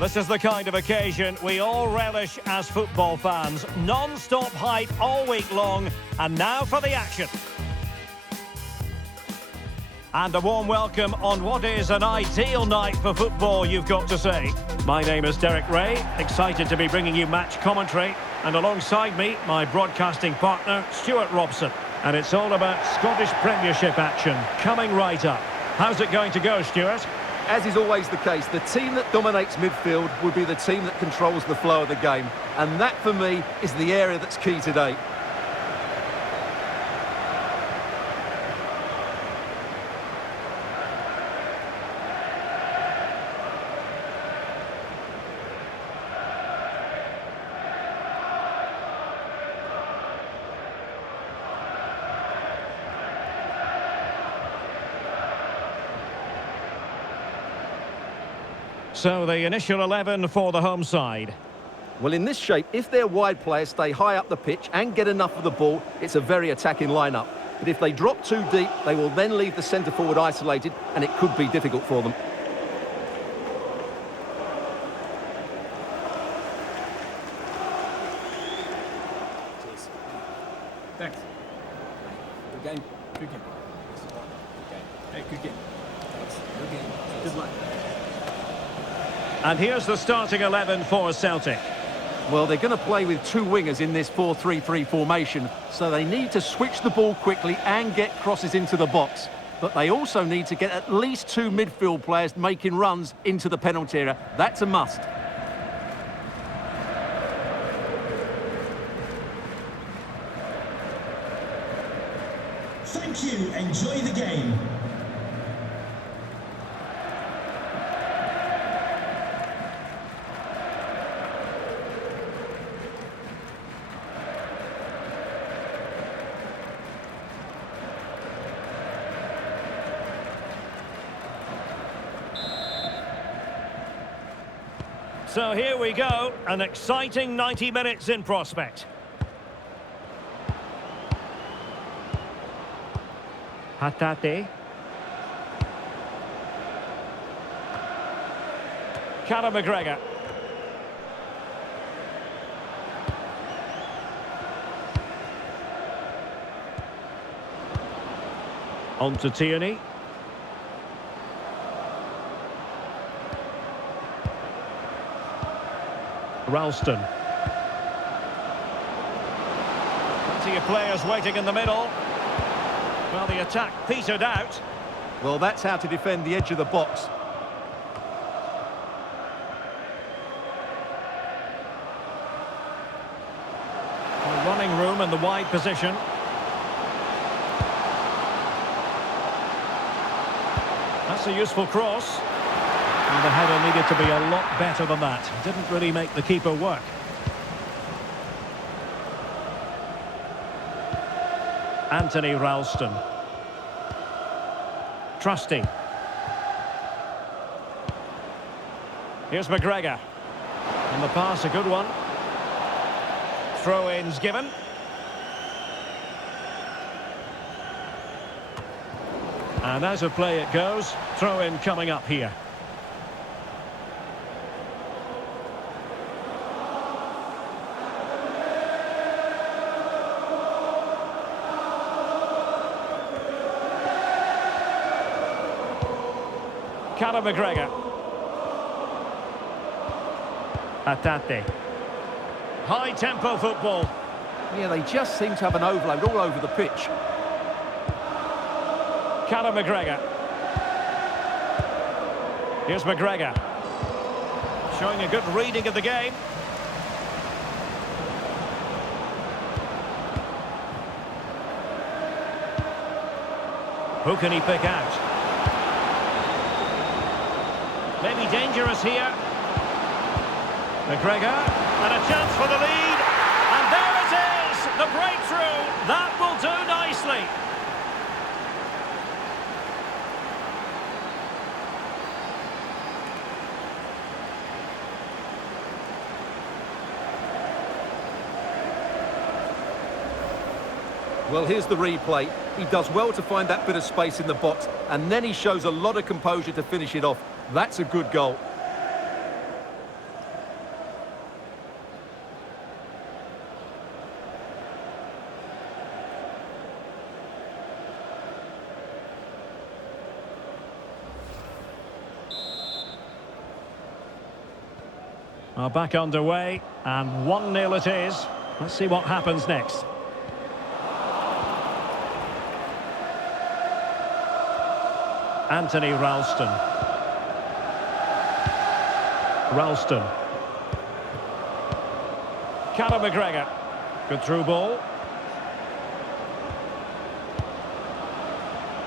This is the kind of occasion we all relish as football fans. Non-stop hype all week long, and now for the action. And a warm welcome on what is an ideal night for football, you've got to say. My name is Derek Ray, excited to be bringing you match commentary. And alongside me, my broadcasting partner, Stuart Robson. And it's all about Scottish Premiership action, coming right up. How's it going to go, Stuart? As is always the case, the team that dominates midfield will be the team that controls the flow of the game. And that, for me, is the area that's key today. So the initial 11 for the home side. Well, in this shape, if their wide players stay high up the pitch and get enough of the ball, it's a very attacking lineup. But if they drop too deep, they will then leave the centre forward isolated, and it could be difficult for them. Cheers. Thanks. Good game. Good game. Hey, good game. Thanks. Good game. Good luck. And here's the starting 11 for Celtic. Well, they're going to play with two wingers in this 4-3-3 formation, so they need to switch the ball quickly and get crosses into the box. But they also need to get at least two midfield players making runs into the penalty area. That's a must. Thank you. Enjoy the game. So here we go, an exciting 90 minutes in prospect. Hatate. Conor McGregor. On to Tierney. Ralston. Plenty of players waiting in the middle. Well, the attack petered out. Well, that's how to defend the edge of the box. Running room in the wide position. That's a useful cross. And the header needed to be a lot better than that. Didn't really make the keeper work. Anthony Ralston. Trusty. Here's McGregor. And the pass, a good one. Throw-ins given. And out of play it goes. Throw-in coming up here. Conor McGregor. Hatate. High-tempo football. Yeah, they just seem to have an overload all over the pitch. Conor McGregor. Here's McGregor. Showing a good reading of the game. Who can he pick out? Maybe dangerous here. McGregor, and a chance for the lead. And there it is, the breakthrough. That will do nicely. Well, here's the replay. He does well to find that bit of space in the box, and then he shows a lot of composure to finish it off. That's a good goal. Well, back underway, and 1-0 it is. Let's see what happens next. Anthony Ralston. Ralston. Callum McGregor. Good through ball.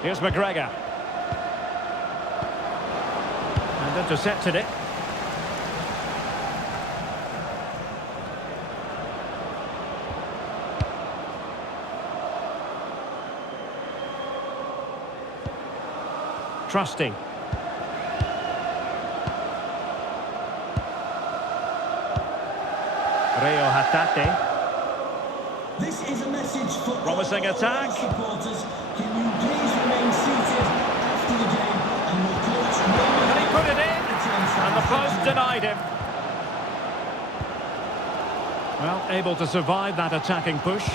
Here's McGregor. And intercepted it. Trusty. Rio Hatate. This is a message for Promising all attack. our supporters. Can you please remain seated after the game and your coach will... And he put it in, and the post denied him. Well, able to survive that attacking push.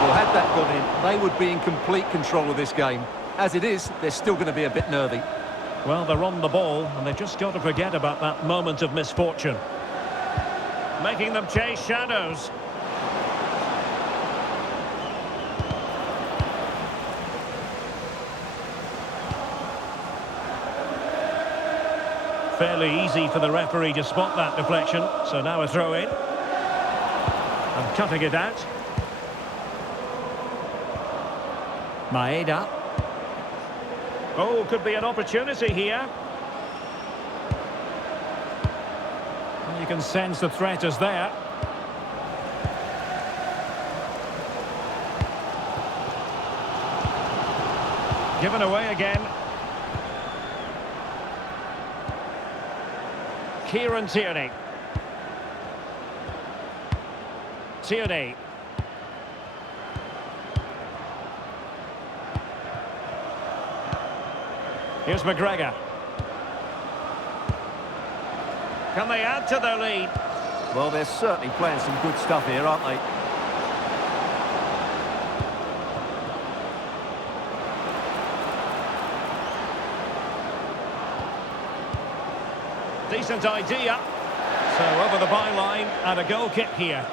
Well, had that gone in, they would be in complete control of this game. As it is, they're still going to be a bit nervy. Well, they're on the ball, and they've just got to forget about that moment of misfortune. Making them chase shadows. Fairly easy for the referee to spot that deflection, so now a throw in. And cutting it out. Maeda. Oh, could be an opportunity here. And you can sense the threat is there. Given away again. Kieran Tierney. Tierney. Here's McGregor. Can they add to their lead? Well, they're certainly playing some good stuff here, aren't they? Decent idea. So over the byline and a goal kick here.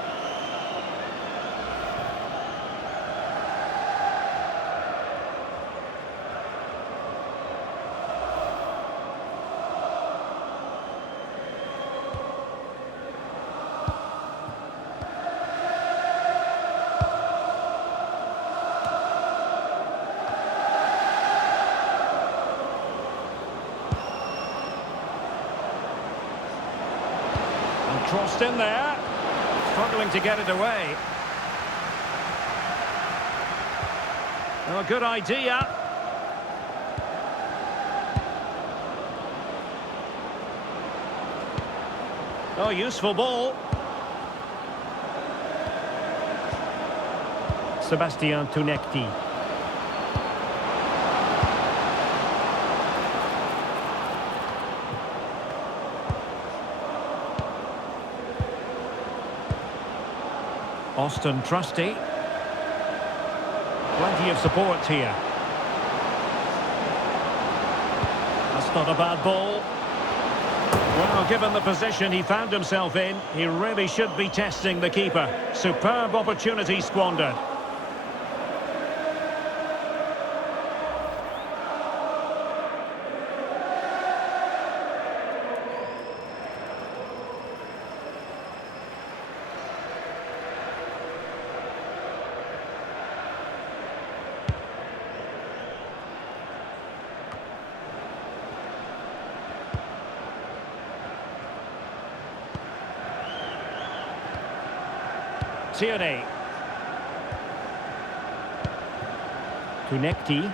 Crossed in there, struggling to get it away. Oh, good idea. Oh, useful ball. Sebastian Tunekti. Austin Trusty. Plenty of support here. That's not a bad ball. Well, given the position he found himself in, he really should be testing the keeper. Superb opportunity squandered. Tierney. Tunekti.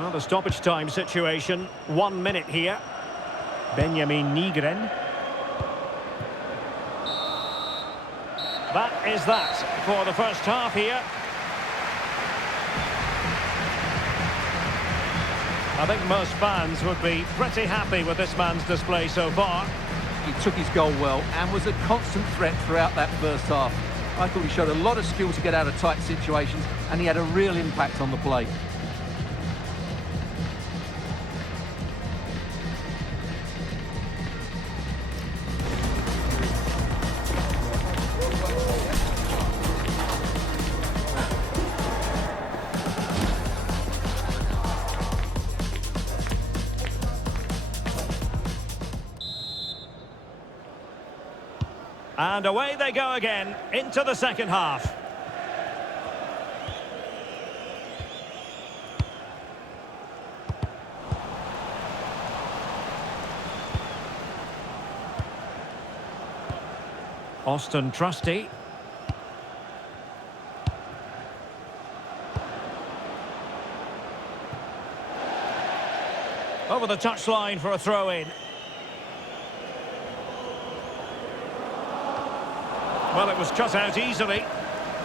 Well, the stoppage time situation, 1 minute here. Benjamin Nygren. That is that for the first half here. I think most fans would be pretty happy with this man's display so far. He took his goal well and was a constant threat throughout that first half. I thought he showed a lot of skill to get out of tight situations, and he had a real impact on the play. And away they go again, into the second half. Austin Trusty. Over the touchline for a throw-in. Well, it was cut out easily.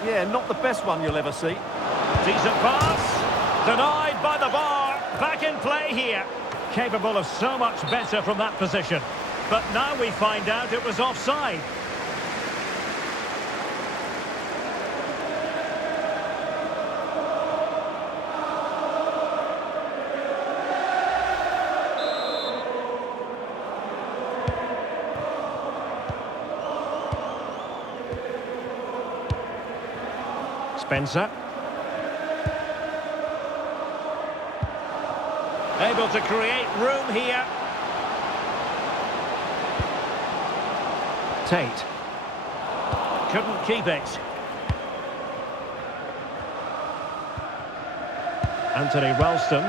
Yeah, not the best one you'll ever see. Decent pass. Denied by the bar. Back in play here. Capable of so much better from that position. But now we find out it was offside. Spencer. Able to create room here. Tate. Couldn't keep it. Anthony Ralston.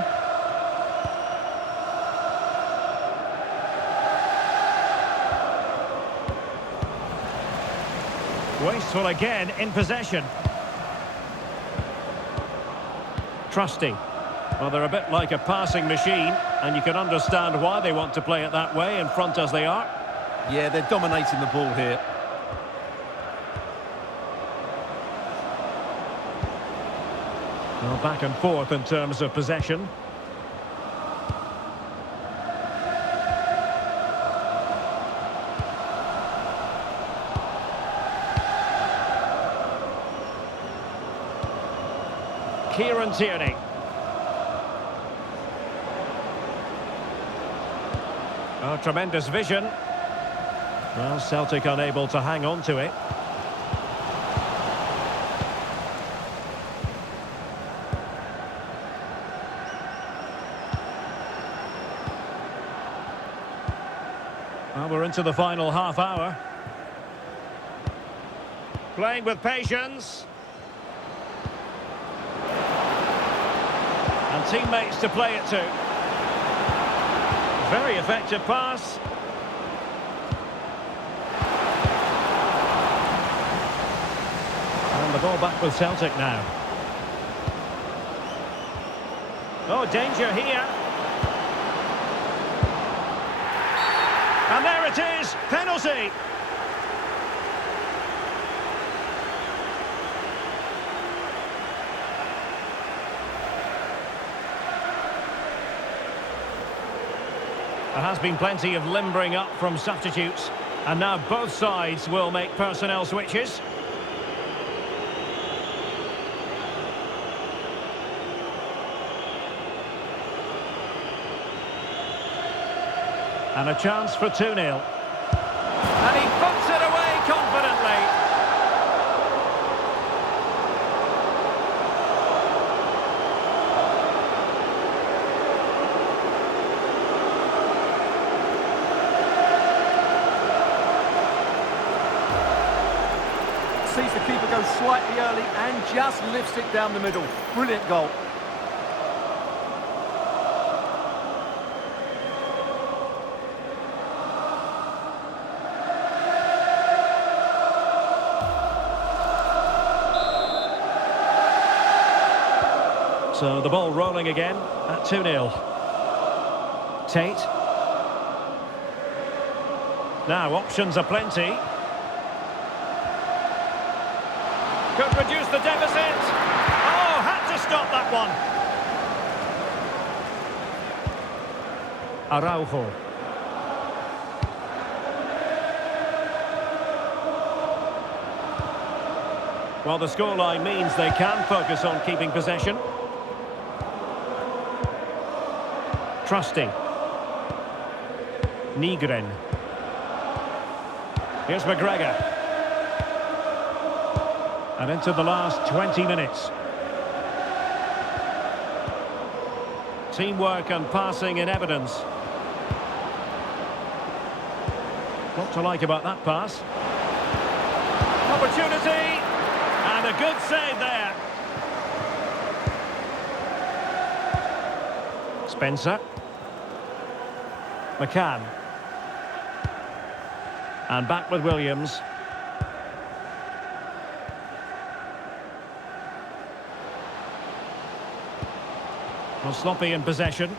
Wasteful again in possession. Trusty. Well, they're a bit like a passing machine, and you can understand why they want to play it that way, in front as they are. Yeah, they're dominating the ball here. Well, back and forth in terms of possession. Kieran Tierney. Oh, tremendous vision. Well, Celtic unable to hang on to it. Well, we're into the final half hour. Playing with patience. And teammates to play it to. Very effective pass. And the ball back with Celtic now. Oh, danger here. And there it is, penalty. There has been plenty of limbering up from substitutes, and now both sides will make personnel switches. And a chance for 2-0. And he puts it away confidently. Sees the keeper go slightly early and just lifts it down the middle. Brilliant goal. So the ball rolling again at 2-0. Tate. Now options are plenty. Could reduce the deficit. Oh, had to stop that one. Araujo. Well, the scoreline means they can focus on keeping possession. Trusty. Nygren. Here's McGregor. And into the last 20 minutes. Teamwork and passing in evidence. What to like about that pass? opportunity, and a good save there. Spencer. McCann. And back with Williams. Well, sloppy in possession.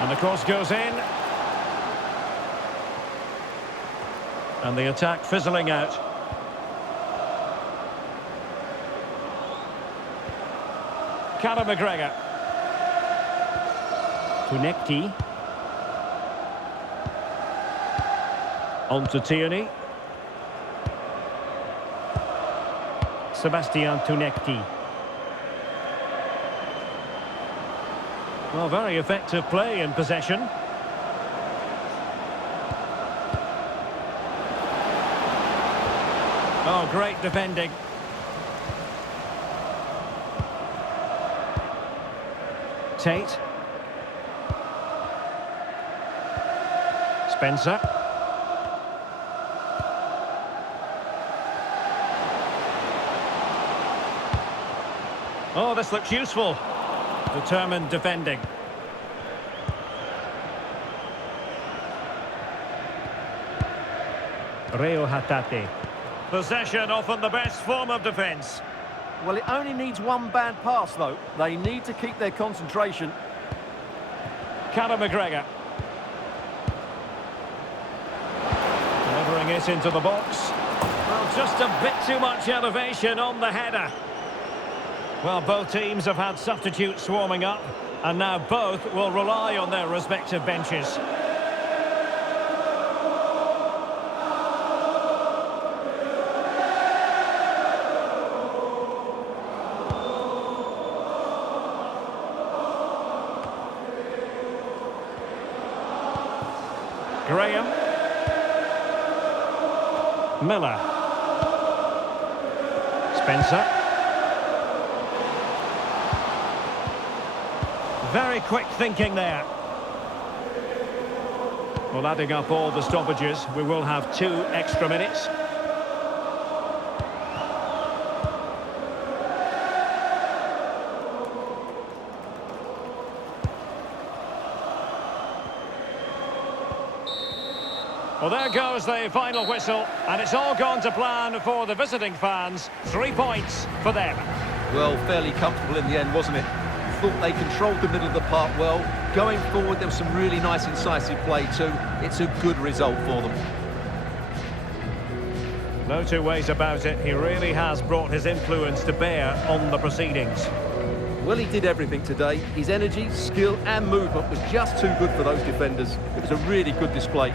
And the cross goes in. And the attack fizzling out. Callum McGregor. Tunekti. On to Tierney. Sebastian Tunekti. Well, very effective play in possession. Oh, great defending. Tate. Spencer. Oh, this looks useful. Determined defending. Reo Hatate. Possession often the best form of defence. Well, it only needs one bad pass, though. They need to keep their concentration. Callum McGregor. Delivering it into the box. Well, just a bit too much elevation on the header. Well, both teams have had substitutes swarming up, and now both will rely on their respective benches. Graham. Miller. Spencer. Very quick thinking there. Well, adding up all the stoppages, we will have 2 extra minutes. Well, there goes the final whistle, and it's all gone to plan for the visiting fans. 3 points for them. Well, fairly comfortable in the end, wasn't it? Thought they controlled the middle of the park well. Going forward, there was some really nice incisive play too. It's a good result for them. No two ways about it. He really has brought his influence to bear on the proceedings. Well, he did everything today. His energy, skill and movement was just too good for those defenders. It was a really good display.